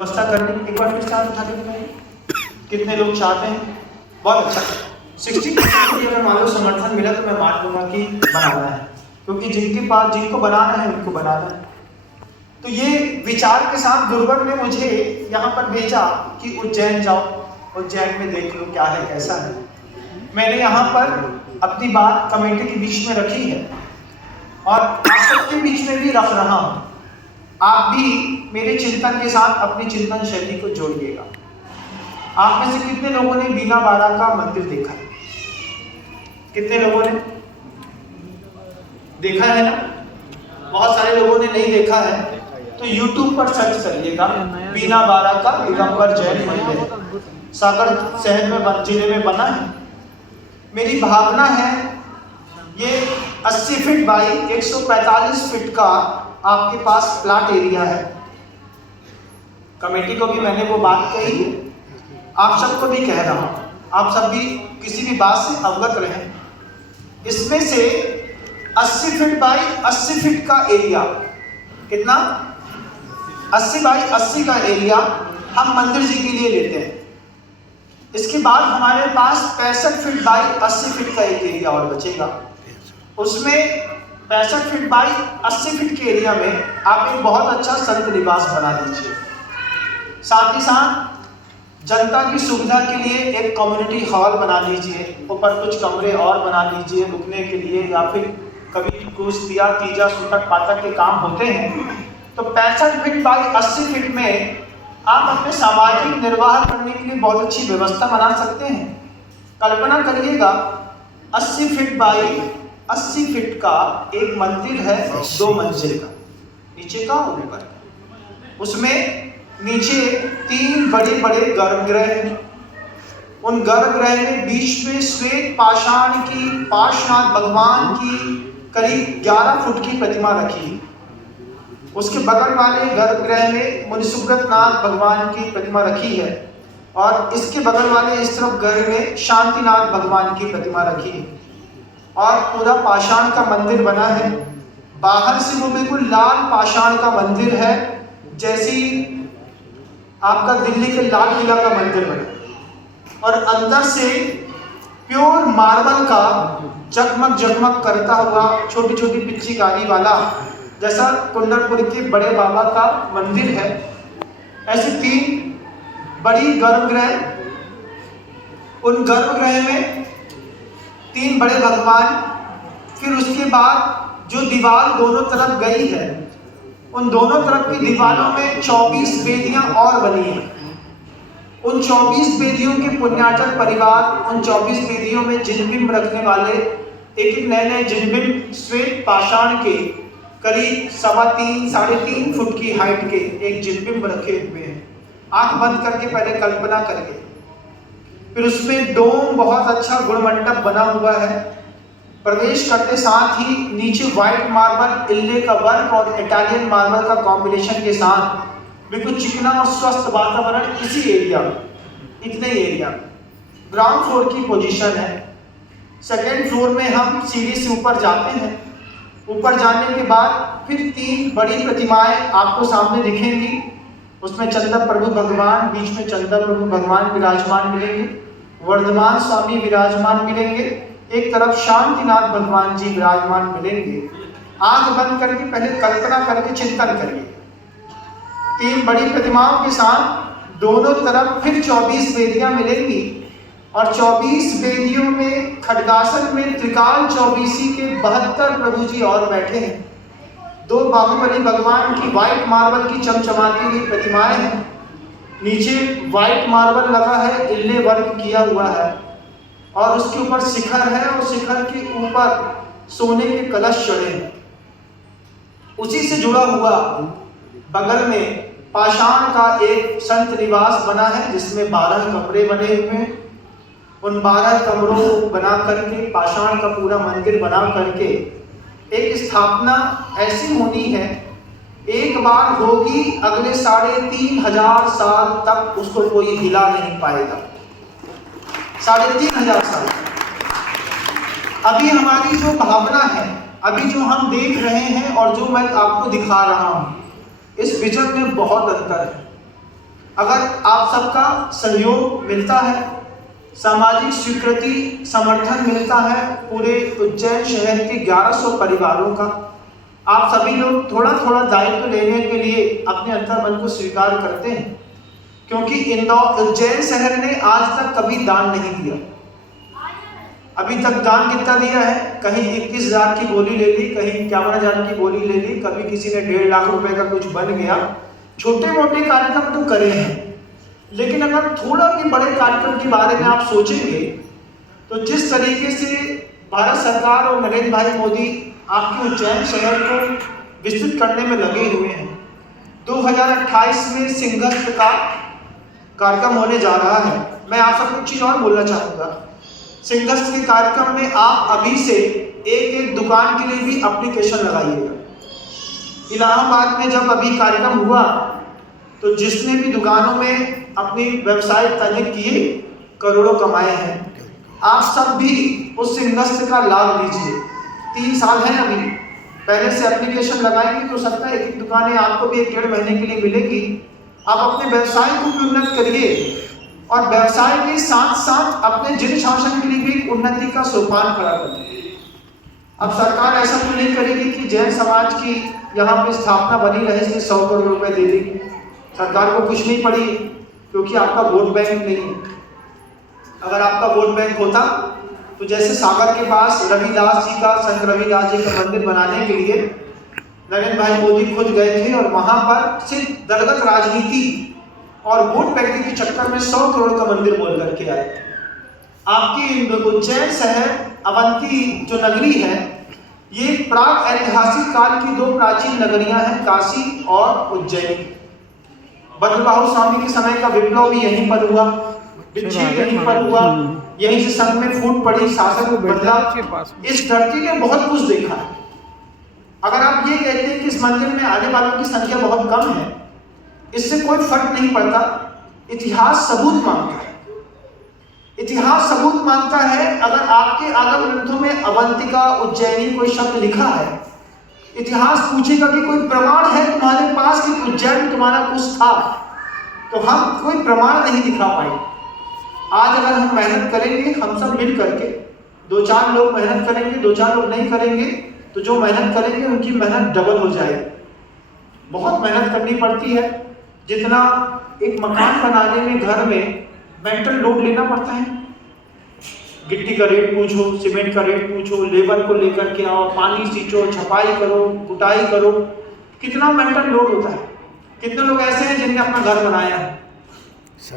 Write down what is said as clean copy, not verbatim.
व्यवस्था करने की। एक बार फिर से उठा के कितने लोग चाहते हैं? बहुत अच्छा, 60% अगर मान लो समर्थन मिला तो मैं मान लूंगा कि बनाना है, क्योंकि जिनके पास जिनको बनाना है उनको बनाना है। तो ये विचार के साथ दुर्बल ने मुझे यहाँ पर भेजा कि उज्जैन जाओ, उज्जैन में देख लो क्या है कैसा है। मैंने यहाँ पर अपनी बात कमेटी के बीच में रखी है और आप सबके बीच में भी रख रहा हूँ। आप भी मेरे चिंतन के साथ अपनी चिंतन शैली को जोड़िएगा। आप में से कितने लोगों ने बीना बारा का मंदिर देखा है? कितने लोगों ने देखा है ना? बहुत सारे लोगों ने नहीं देखा है तो YouTube पर सर्च करिएगा, बीना बारा का दिगंबर जैन मंदिर, सागर शहर में जिले में बना है। मेरी भावना है ये 80 फीट बाई 145 फीट का आपके पास प्लाट एरिया है। कमेटी को भी मैंने वो बात कही है, आप सबको भी कह रहा हूँ, आप सब भी किसी भी बात से अवगत रहें। इसमें से 80 फीट बाई 80 फीट का एरिया, कितना? 80 बाई 80 का एरिया हम मंदिर जी के लिए लेते हैं। इसके बाद हमारे पास 65 फीट बाई 80 फीट का एक एरिया और बचेगा। उसमें 65 फीट बाई 80 फीट के एरिया में आप एक बहुत अच्छा संत निवास बना दीजिए। साथ ही साथ जनता की सुविधा के लिए एक कम्युनिटी हॉल बना लीजिए, ऊपर कुछ कमरे और बना लीजिए रुकने के लिए, या फिर कभी कुछ दिया तीजा सुटक पातक के काम होते हैं तो 65 फीट बाई 80 फीट में आप अपने सामाजिक निर्वाह करने के लिए बहुत अच्छी व्यवस्था बना सकते हैं। कल्पना करिएगा 80 फीट बाई 80 फीट का एक मंदिर है, 2 मंजिल का, नीचे का और ऊपर। उसमें नीचे 3 बड़े बड़े गर्भगृह हैं। उन गर्भगृह में बीच में श्वेत पाषाण की पार्श्वनाथ भगवान की करीब 11 फुट की प्रतिमा रखी। उसके बगल वाले गर्भगृह में मुनि सुब्रत नाथ भगवान की प्रतिमा रखी है और इसके बगल वाले इस तरफ गर्भ में शांतिनाथ भगवान की प्रतिमा रखी है और पूरा पाषाण का मंदिर बना है। बाहर से वो बिल्कुल लाल पाषाण का मंदिर है, जैसी आपका दिल्ली के लाल किला का मंदिर बना, और अंदर से प्योर मार्बल का जगमग जगमग करता हुआ छोटी छोटी पिचकारी वाला, जैसा कुंडलपुर के बड़े बाबा का मंदिर है, ऐसे 3 बड़ी गर्भगृह। उन गर्भगृह में 3 बड़े भगवान, फिर उसके बाद जो दीवार दोनों तरफ गई है उन दोनों तरफ की दीवारों में 24 वेदियां और बनी हैं। उन 24 वेदियों के पुण्यार्चक परिवार उन 24 वेदियों में जिनबिंब रखने वाले एक नए नए जिनबिंब श्वेत पाषाण के करीब 3.25 साढ़े 3 फुट की हाइट के एक जिनबिंब रखे हुए हैं। आंख बंद करके पहले कल्पना करिए। फिर उसमें डोम बहुत अच्छा गुण मंडप बना हुआ है। प्रवेश करते साथ ही नीचे व्हाइट मार्बल इल्ले का वर्क और इटालियन मार्बल का कॉम्बिनेशन के साथ बिल्कुल चिकना और स्वस्थ वातावरण इसी एरिया में, इतने एरिया में। ग्राउंड फ्लोर की पोजीशन है। सेकेंड फ्लोर में हम सीढ़ी से ऊपर जाते हैं। ऊपर जाने के बाद फिर 3 बड़ी प्रतिमाएं आपको सामने दिखेंगी। उसमें चंद्र प्रभु भगवान, बीच में चंद्र प्रभु भगवान विराजमान मिलेंगे, वर्धमान स्वामी विराजमान मिलेंगे, एक तरफ शांतिनाथ भगवान जी विराजमान मिलेंगे। आंख बंद करके पहले कल्पना करके चिंतन करिए। 3 बड़ी प्रतिमाओं के साथ दोनों तरफ फिर 24 वेदियां मिलेंगी और 24 वेदियों में खड्गासन में त्रिकाल चौबीसी के 72 प्रभु जी और बैठे हैं। 2 बाहुबली भगवान की व्हाइट मार्बल की चमचमाती हुई प्रतिमाएं हैं। नीचे व्हाइट मार्बल लगा है, इल्ले वर्क किया हुआ है और उसके ऊपर शिखर है और शिखर के ऊपर सोने के कलश चढ़े हैं। उसी से जुड़ा हुआ बगल में पाषाण का एक संत निवास बना है जिसमें 12 कमरे बने हुए हैं। उन 12 कमरों को बना करके पाषाण का पूरा मंदिर बना करके एक स्थापना ऐसी होनी है, एक बार होगी, अगले 3,500 साल तक उसको कोई हिला नहीं पाएगा। 3,500 साल। अभी हमारी जो भावना है, अभी जो हम देख रहे हैं और जो मैं आपको दिखा रहा हूं, इस विजन में बहुत अंतर है। अगर आप सबका सहयोग मिलता है, सामाजिक स्वीकृति समर्थन मिलता है पूरे उज्जैन शहर के 1100 परिवारों का, आप सभी लोग थोड़ा थोड़ा दायित्व लेने के लिए अपने अंतर्मन को स्वीकार करते हैं, क्योंकि इंदौर उज्जैन शहर ने आज तक कभी दान नहीं दिया। अभी तक दान कितना दिया है? कहीं 21,000 की बोली ले ली, कहीं 51,000 की बोली ले ली, कभी किसी ने 1.5 लाख रुपए का कुछ बन गया। छोटे मोटे कार्यक्रम तो करे हैं, लेकिन अगर थोड़ा भी बड़े कार्यक्रम के बारे में आप सोचेंगे तो जिस तरीके से भारत सरकार और नरेंद्र भाई मोदी आपके उज्जैन शहर को विस्तृत करने में लगे हुए हैं, 2028 में सिंहस्थ का कार्यक्रम होने जा रहा है। मैं आप सबको एक चीज और बोलना चाहूँगा, सिंहस्थ के कार्यक्रम में आप अभी से एक एक दुकान के लिए भी एप्लीकेशन लगाइएगा। इलाहाबाद में जब अभी कार्यक्रम हुआ तो जिसने भी दुकानों में अपनी व्यवसाय तय किए, करोड़ों कमाए हैं। आप सब भी उस सिंहस्थ का लाभ लीजिए। 3 साल है अभी, पहले से एप्लीकेशन लगाएंगे तो सकता है एक दुकानें आपको भी 1-1.5 महीने के लिए मिलेगी। आप अपने व्यवसाय को भी उन्नत करिए और व्यवसाय के साथ साथ अपने जन शासन के लिए भी उन्नति का सोपान खड़ा करिए। अब सरकार ऐसा तो नहीं करेगी कि जैन समाज की यहाँ पे स्थापना बनी रहे इसलिए 100 करोड़ रुपए दे देगी। सरकार को कुछ नहीं पड़ी, क्योंकि आपका वोट बैंक नहीं है। अगर आपका वोट बैंक होता तो जैसे सागर के पास रविदास जी का, संत रविदास जी का मंदिर बनाने के लिए नरेंद्र भाई मोदी खुद गए थे और वहां पर सिर्फ दलगत राजनीति और वोट बैंक के चक्कर में 100 करोड़ का मंदिर बोल करके आए। आपकी उज्जैन शहर अवंती जो नगरी है, ये प्राग ऐतिहासिक काल की 2 प्राचीन नगरियां हैं, काशी और उज्जैन। भद्रबाहु स्वामी के समय का विप्लव भी यहीं पर हुआ, विच्छेद यहीं पर हुआ, यहीं से संघ में फूट पड़ी, शासन बदला। इस धरती ने बहुत कुछ देखा है। अगर आप ये कहते हैं कि इस मंदिर में आने वालों की संख्या बहुत कम है, इससे कोई फर्क नहीं पड़ता। इतिहास सबूत मांगता है, इतिहास सबूत मांगता है। अगर आपके आगम ग्रंथों में अवंतिका, उज्जैनी कोई शब्द लिखा है, इतिहास पूछेगा कि कोई प्रमाण है तुम्हारे पास कि उज्जैन में तुम्हारा कुछ था, तो हम कोई प्रमाण नहीं दिखा पाए। आज अगर हम मेहनत करेंगे, हम सब मिल करके, 2-4 लोग मेहनत करेंगे, 2-4 लोग नहीं करेंगे, तो जो मेहनत करेंगे उनकी मेहनत डबल हो जाएगी। बहुत मेहनत करनी पड़ती है, जितना एक मकान बनाने में घर में मेंटल लोड लेना पड़ता है। गिट्टी का रेट पूछो, सीमेंट का रेट पूछो, लेबर को लेकर के आओ, पानी सींचो, छपाई करो, कुटाई करो, कितना मेंटल लोड होता है। कितने लोग ऐसे हैं जिनने अपना घर बनाया है,